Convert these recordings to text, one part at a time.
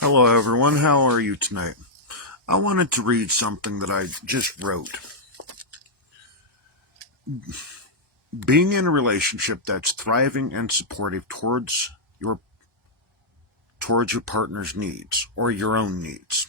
Hello, everyone. How are you tonight? I wanted to read something that I just wrote. Being in a relationship that's thriving and supportive towards your partner's needs or your own needs.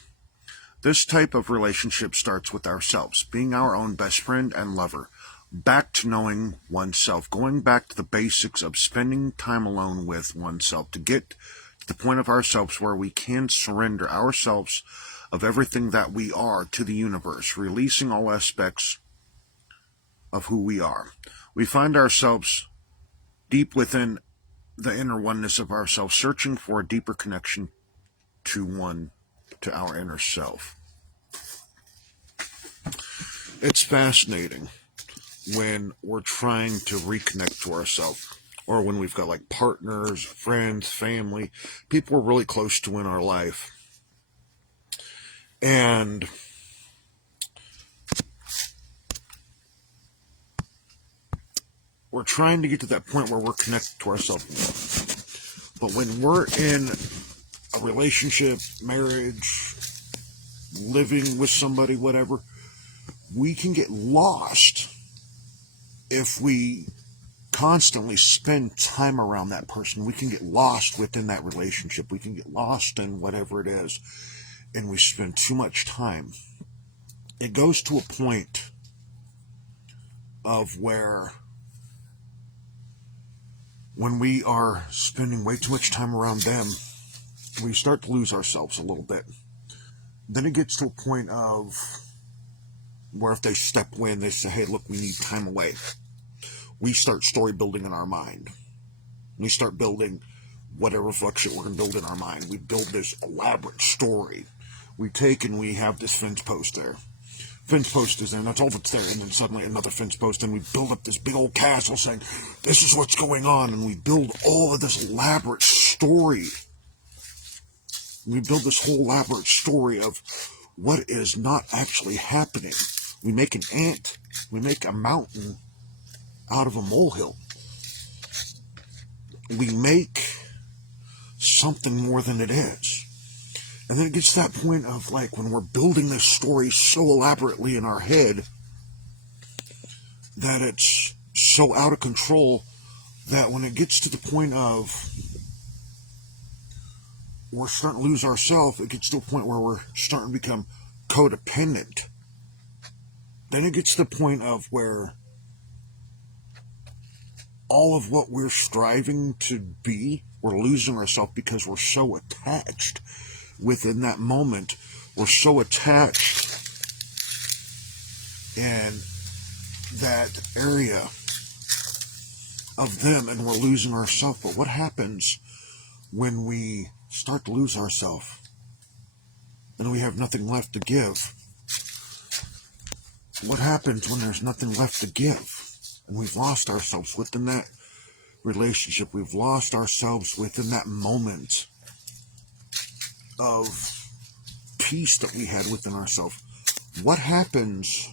This type of relationship starts with ourselves, being our own best friend and lover. Back to knowing oneself, going back to the basics of spending time alone with oneself to get to the point of ourselves where we can surrender ourselves of everything that we are to the universe, releasing all aspects of who we are. We find ourselves deep within the inner oneness of ourselves, searching for a deeper connection to our inner self. It's fascinating when we're trying to reconnect to ourselves, or when we've got like partners, friends, family, people we're really close to in our life. And we're trying to get to that point where we're connected to ourselves. But when we're in a relationship, marriage, living with somebody, whatever, we can get lost if we constantly spend time around that person. We can get lost within that relationship. We can get lost in whatever it is, and we spend too much time. It goes to a point of where when we are spending way too much time around them, we start to lose ourselves a little bit. Then it gets to a point of where if they step away and they say, hey, look, we need time away, we start story building in our mind. We start building whatever fuck shit we're going to build in our mind. We build this elaborate story. We take and we have this fence post there. Fence post is there, and that's all that's there. And then suddenly another fence post, and we build up this big old castle saying, this is what's going on. And we build all of this elaborate story. We build this whole elaborate story of what is not actually happening. We make an ant, we make a mountain out of a molehill. We make something more than it is. And then it gets to that point of like when we're building this story so elaborately in our head that it's so out of control that when it gets to the point of we're starting to lose ourselves, it gets to a point where we're starting to become codependent. Then it gets to the point of where all of what we're striving to be, we're losing ourselves because we're so attached within that moment. We're so attached in that area of them, and we're losing ourselves. But what happens when we start to lose ourselves and we have nothing left to give? What happens when there's nothing left to give and we've lost ourselves within that relationship? We've lost ourselves within that moment of peace that we had within ourselves. What happens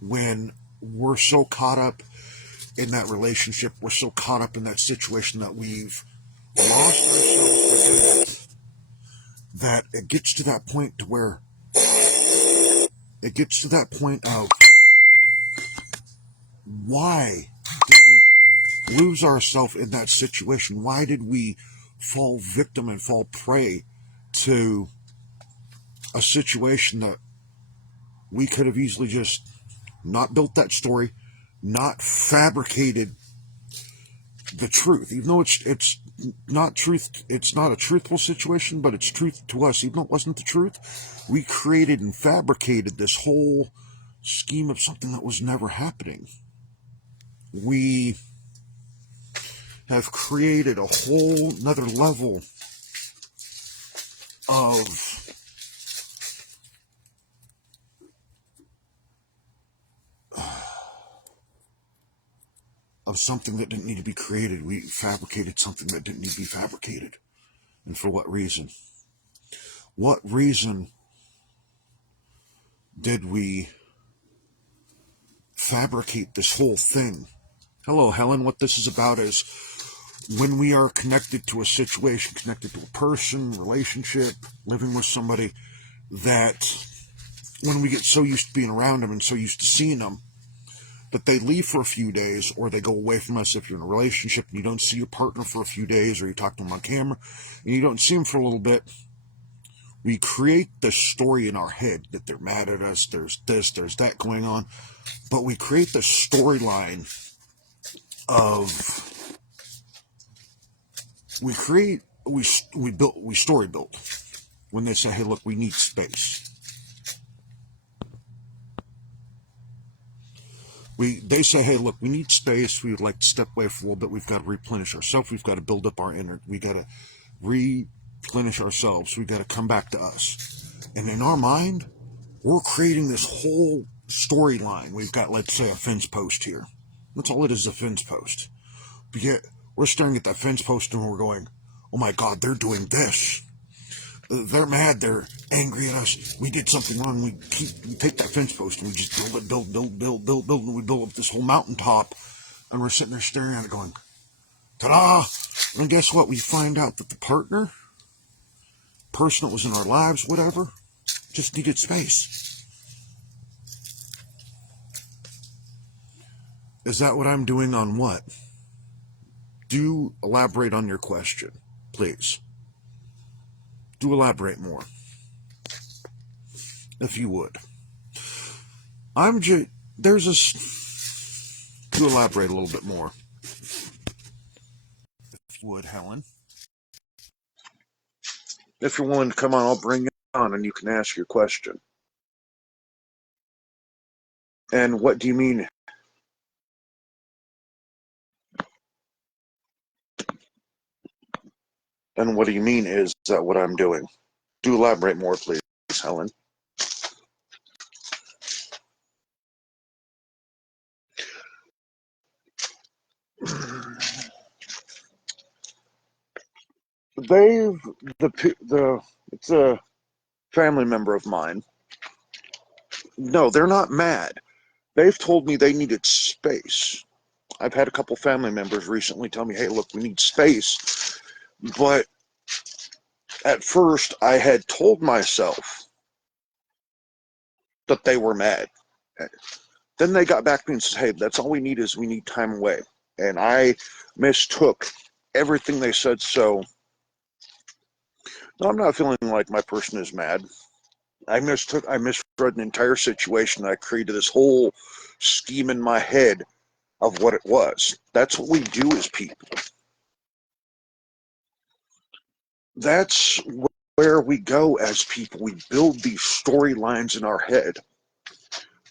when we're so caught up in that relationship, we're so caught up in that situation that we've lost ourselves within it, that it gets to that point to where it gets to that point of why did we lose ourselves in that situation? Why did we fall victim and fall prey to a situation that we could have easily just not built that story, not fabricated the truth, even though it's not truth, it's not a truthful situation, but it's truth to us, even though it wasn't the truth. We created and fabricated this whole scheme of something that was never happening. We have created a whole nother level of something that didn't need to be created. We fabricated something that didn't need to be fabricated. And for what reason? What reason did we fabricate this whole thing? Hello, Helen. What this is about is when we are connected to a situation, connected to a person, relationship, living with somebody, that when we get so used to being around them and so used to seeing them, that they leave for a few days or they go away from us. If you're in a relationship and you don't see your partner for a few days, or you talk to them on camera and you don't see them for a little bit, we create this story in our head that they're mad at us, there's this, there's that going on, but we create this storyline of, we story build when they say, hey, look, we need space. They say, hey, look, we need space. We would like to step away for a little bit. We've got to replenish ourselves. We've got to build up our inner. We got to replenish ourselves. We've got to come back to us. And in our mind, we're creating this whole storyline. We've got, let's say, a fence post here. That's all it is, a fence post. But yet, we're staring at that fence post and we're going, oh my God, they're doing this. They're mad. They're angry at us. We did something wrong. We take that fence post and we just build, and we build up this whole mountaintop. And we're sitting there staring at it going, ta-da! And guess what? We find out that the person that was in our lives, whatever, just needed space. Is that what I'm doing on what? Do elaborate on your question, please. Do elaborate more, if you would. Do elaborate a little bit more, if you would, Helen. If you're willing to come on, I'll bring you on and you can ask your question. And what do you mean? And what do you mean, is that what I'm doing? Do elaborate more, please, Helen. It's a family member of mine. No, they're not mad. They've told me they needed space. I've had a couple family members recently tell me, hey, look, we need space. But at first, I had told myself that they were mad. Then they got back to me and said, hey, that's all we need is we need time away. And I mistook everything they said. So no, I'm not feeling like my person is mad. I misread an entire situation. I created this whole scheme in my head of what it was. That's what we do as people. That's where we go as people. We build these storylines in our head.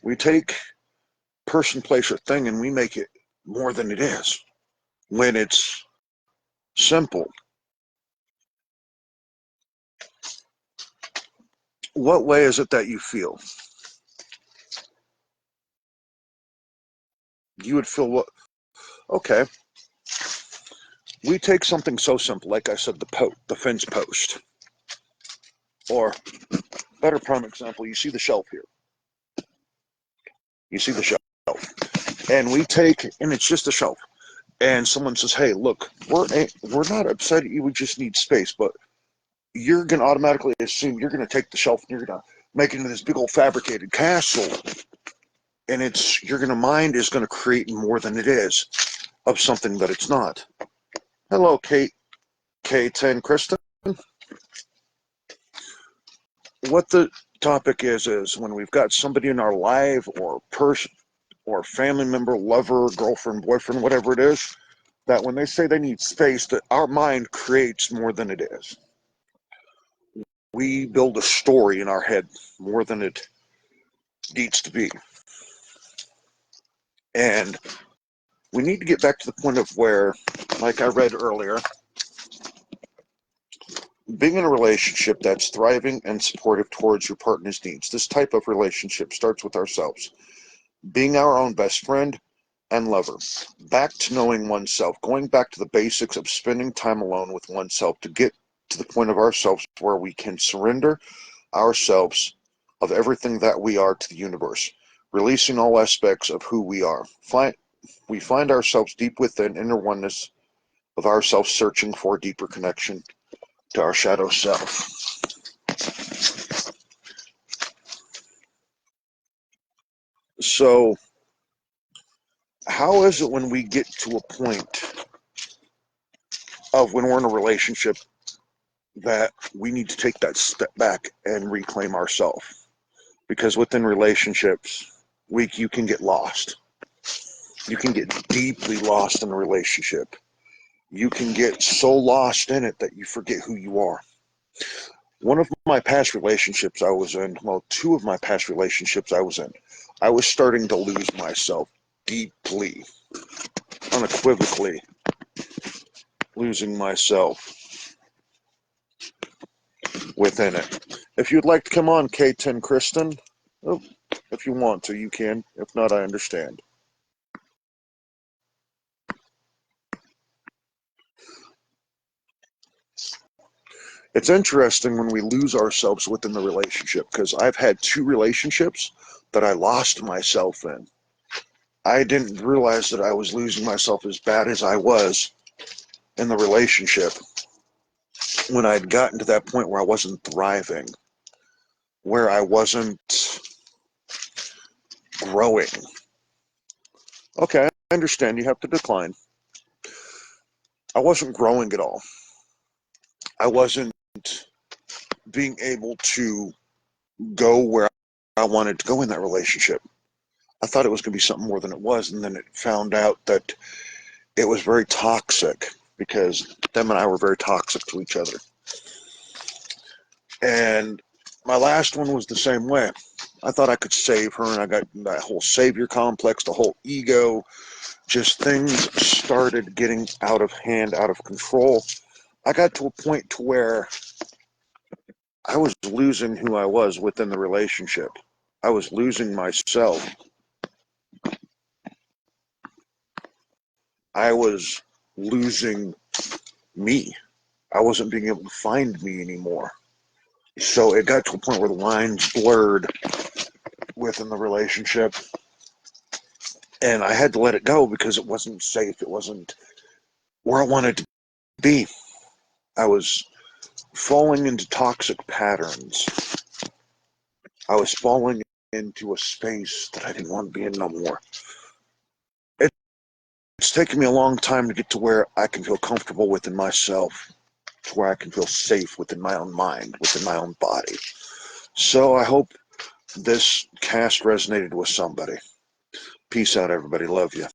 We take person, place, or thing and we make it more than it is when it's simple. What way is it that you feel? You would feel what? Okay. We take something so simple, like I said, the fence post. Or, better prime example, you see the shelf here. You see the shelf. And it's just a shelf. And someone says, hey, look, we're not upset at you, we just need space. But you're going to automatically assume you're going to take the shelf and you're going to make it into this big old fabricated castle. And your mind is going to create more than it is of something that it's not. Hello, Kate, K10, Kristen. What the topic is when we've got somebody in our life or person or family member, lover, girlfriend, boyfriend, whatever it is, that when they say they need space, that our mind creates more than it is. We build a story in our head more than it needs to be. And we need to get back to the point of where, like I read earlier, being in a relationship that's thriving and supportive towards your partner's needs. This type of relationship starts with ourselves. Being our own best friend and lover. Back to knowing oneself. Going back to the basics of spending time alone with oneself to get to the point of ourselves where we can surrender ourselves of everything that we are to the universe. Releasing all aspects of who we are. We find ourselves deep within inner oneness of ourselves searching for a deeper connection to our shadow self. So, how is it when we get to a point of when we're in a relationship that we need to take that step back and reclaim ourselves? Because within relationships, you can get lost. You can get deeply lost in a relationship. You can get so lost in it that you forget who you are. One of my past relationships I was in, well, two of my past relationships I was in, I was starting to lose myself deeply, unequivocally losing myself within it. If you'd like to come on, K10 Kristen, oh, if you want to, you can. If not, I understand. It's interesting when we lose ourselves within the relationship, because I've had two relationships that I lost myself in. I didn't realize that I was losing myself as bad as I was in the relationship when I'd gotten to that point where I wasn't thriving, where I wasn't growing. Okay, I understand you have to decline. I wasn't growing at all. I wasn't being able to go where I wanted to go in that relationship. I thought it was going to be something more than it was, and then it found out that it was very toxic, because them and I were very toxic to each other. And my last one was the same way. I thought I could save her, and I got that whole savior complex, the whole ego. Just things started getting out of hand, out of control. I got to a point to where I was losing who I was within the relationship. I was losing myself. I was losing me. I wasn't being able to find me anymore. So it got to a point where the lines blurred within the relationship, and I had to let it go because it wasn't safe. It wasn't where I wanted to be. I was falling into toxic patterns. I was falling into a space that I didn't want to be in no more. It's taken me a long time to get to where I can feel comfortable within myself, to where I can feel safe within my own mind, within my own body. So I hope this cast resonated with somebody. Peace out, everybody. Love you.